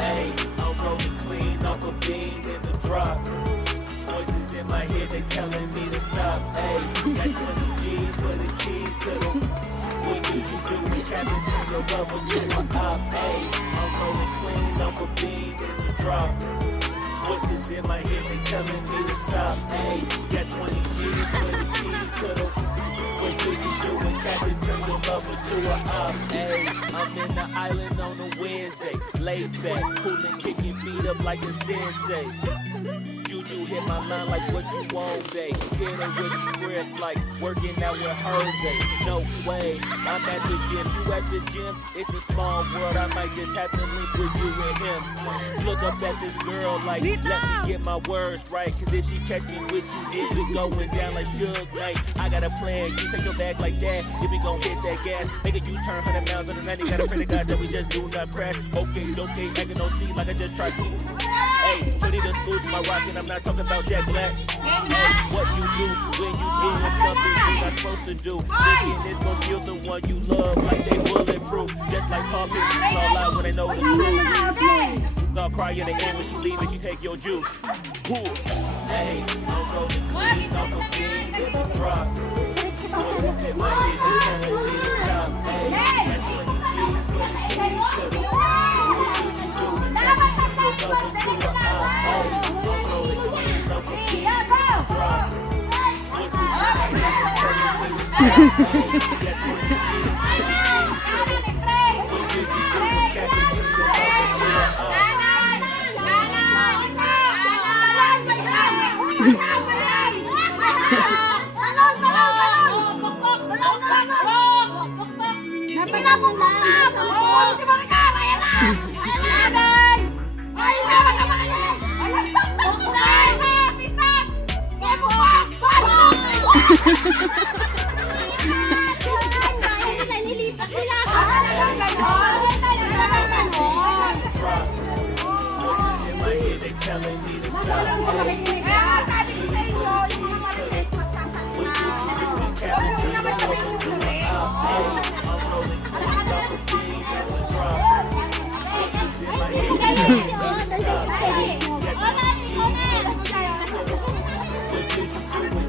Hey, I'm rolling clean off a bean in the drop. Voices in my head, they telling me to stop. Hey, got 20 G's for the keys to the. What do you do when Captain turn your rubber to a top? Hey, I'm rolling clean off a bean in the drop. Voices in my head, they telling me to stop. Hey, got 20 G's for the keys to the. What do you do when Captain turn your rubber to a op? Hey, I'm in the island on a Wednesday, laid back, coolin', kicking feet up like a sensei. Juju hit my line like what you want, babe. Hit her with the script like working out with her, babe. No way, I'm at the gym, you at the gym. It's a small world, I might just have to link with you and him. Look up at this girl like, let me get my words right. Cause if she catch me with you, then we going down like Suge Knight. I got a plan, you take your bag like that, then we gon' hit that gas. Make a U-turn 100 miles on the 90, gotta pray to God that we just do not crash. Okay, acting no scene like I just tried to. Hey, shorty the school to my rock and I'm not talking about Jack Black. Hey, what you do when you doing something you're not supposed to do. Thinking it's gon' shield the one you love like they bulletproof. Just like Paul Pierce, fall out when they know the truth. I'll cry in the end when she leave and she take your juice. Hey, I'm rolling clean off a bean in the drop. Voices in my head, they telling me to stop. Hey, got 20 G's for the keys to the. What do you do when Captain turn your rubber to a op? Hey, I'm rolling clean off a bean in the drop. Voices in my head, they telling me to stop. Hey, got 20 G's for the keys to the. What do you do when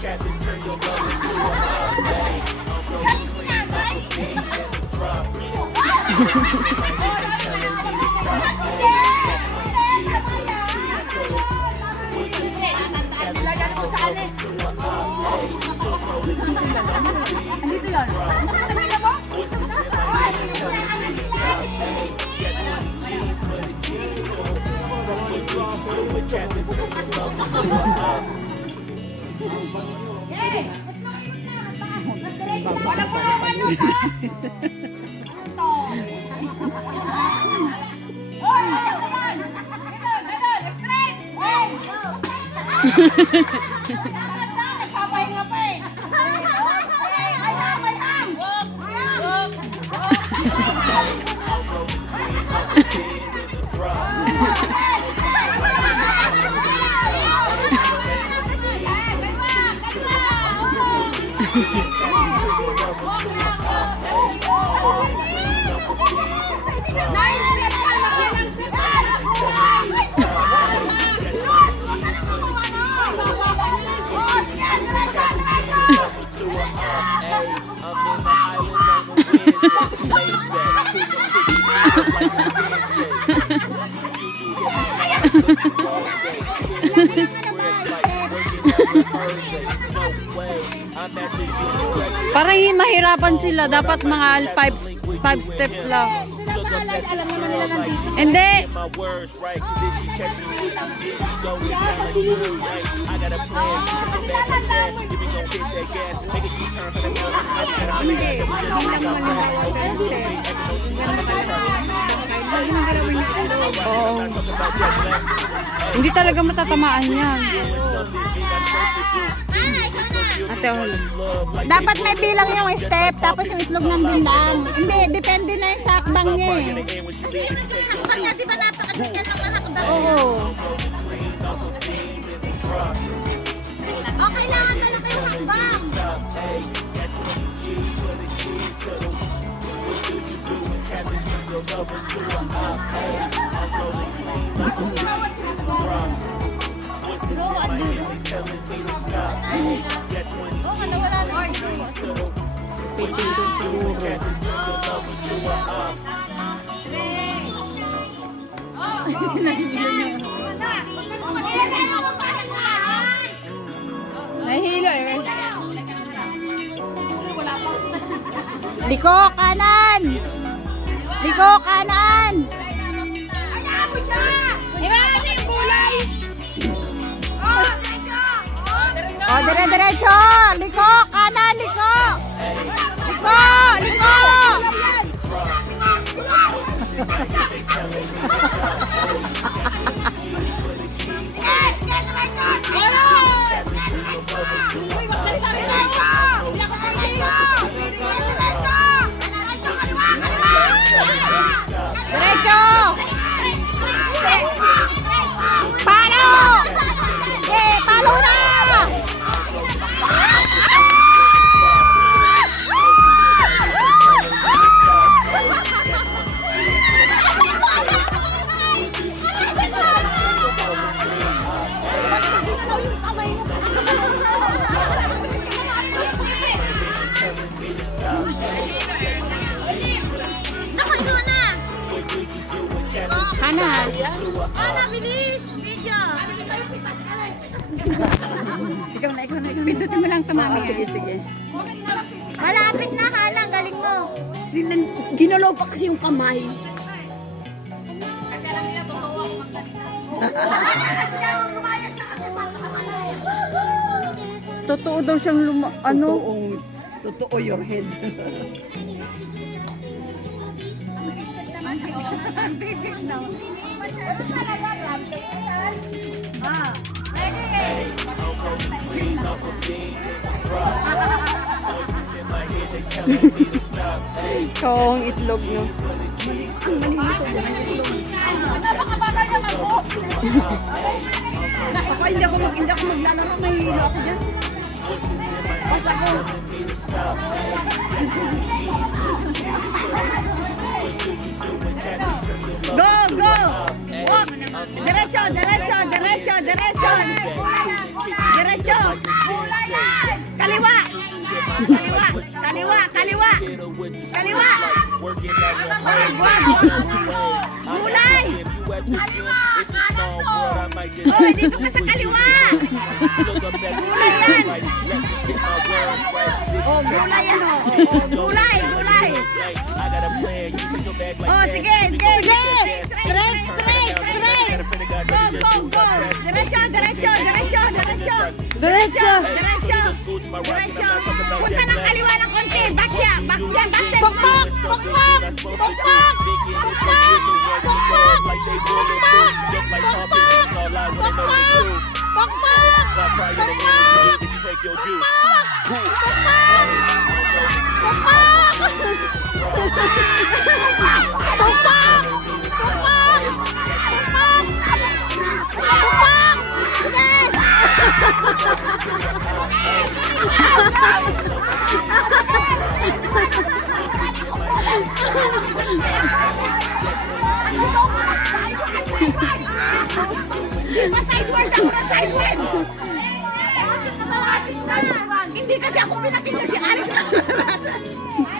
Captain turn your rubber to a op? Parang mahirapan sila. Dapat mga 5 steps lang. Hindi. Oo. Hindi talaga matatamaan yan. Ate, dapat may bilang yung step, tapos yung itlog nandun lang. Hindi, depende na yung sakbang niya eh. Kanya, di ba napakadyan ng mahakda? Oo. Okay na, ano kayo hakbang? Pitindot siguro. Nahihilo eh. Liko kanan! Liko kanan! Oh, dire-diretso! Liko kanan! Liko! Liko! Liko! Diretso! Palo! Palo na! Kanan. Ana, bilis! Video! Ikaw na. Pindutin mo lang ito, mami. Sige. Malapit na, halang. Galing mo. Ginalaw pa kasi yung kamay. Totoo daw siyang Totoo your head. Kawang itlog, no? Ako hindi ako maglalaro, may hilo ako dyan. Pas ako. Go! Walk! Diretso! Kaliwa! Gulay! Oh, dito ka sa kaliwa! Gulay yan! Oh, gulay yan oh! Gulay! Oh, sige! Straight! Go! Diretso! Punta ng kaliwa ng konti! Back dyan! Pokpok! Sideward! Hindi kasi ako pinakita si Alex.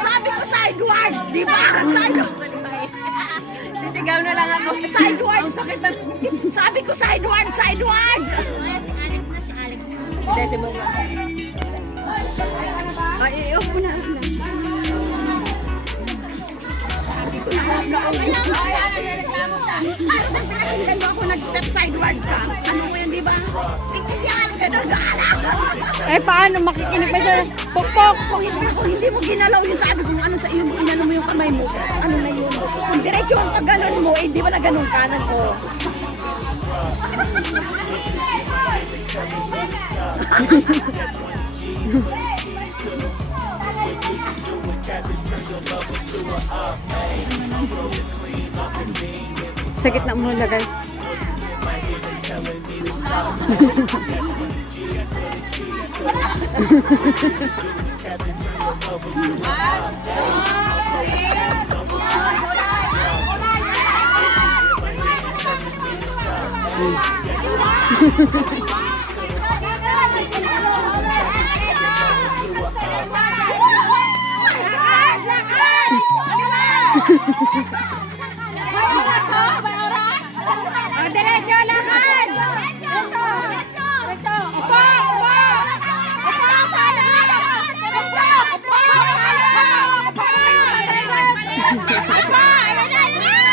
Sabi ko sideward! Di ba? Sideward! Sisigaw na lang ako. Sideward! Sabi ko sideward! Hindi, si Bobo. Ay, i-off mo na. Pinakinggan mo ako nag-step sideward ka. Ano mo yan, di ba? Kasi alam ka na gala. Eh, paano makikinig pa siya? Pokpok! Kung hindi mo ginalaw yung sabi kung ano sa iyo, inano mo yung kamay mo. Ano na yun? Kung diretso ang pag-ganon mo, eh, di ba na ganon kanan ko? Sakit na mo lagay. Diretso lakad! Diretso! Diretso! Upo! Upo! Upo! Sana! Diretso! Upo! Upo! Upo! Ayan na! Ayan na! Upo!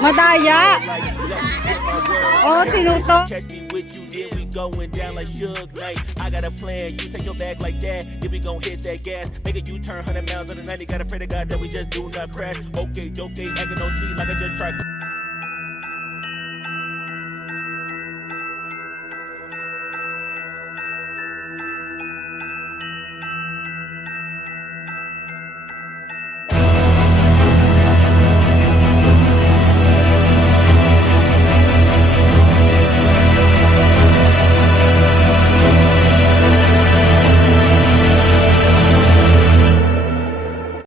Madaya. Oh, tinuto. Catch me with you, then we going down like Suge Knight. I got a plan, you take your back like that, then we gon' hit that gas. Make a U-turn 100 miles on the 90, gotta pray to God that we just do not crash. Okay, acting no sweet like I just tried.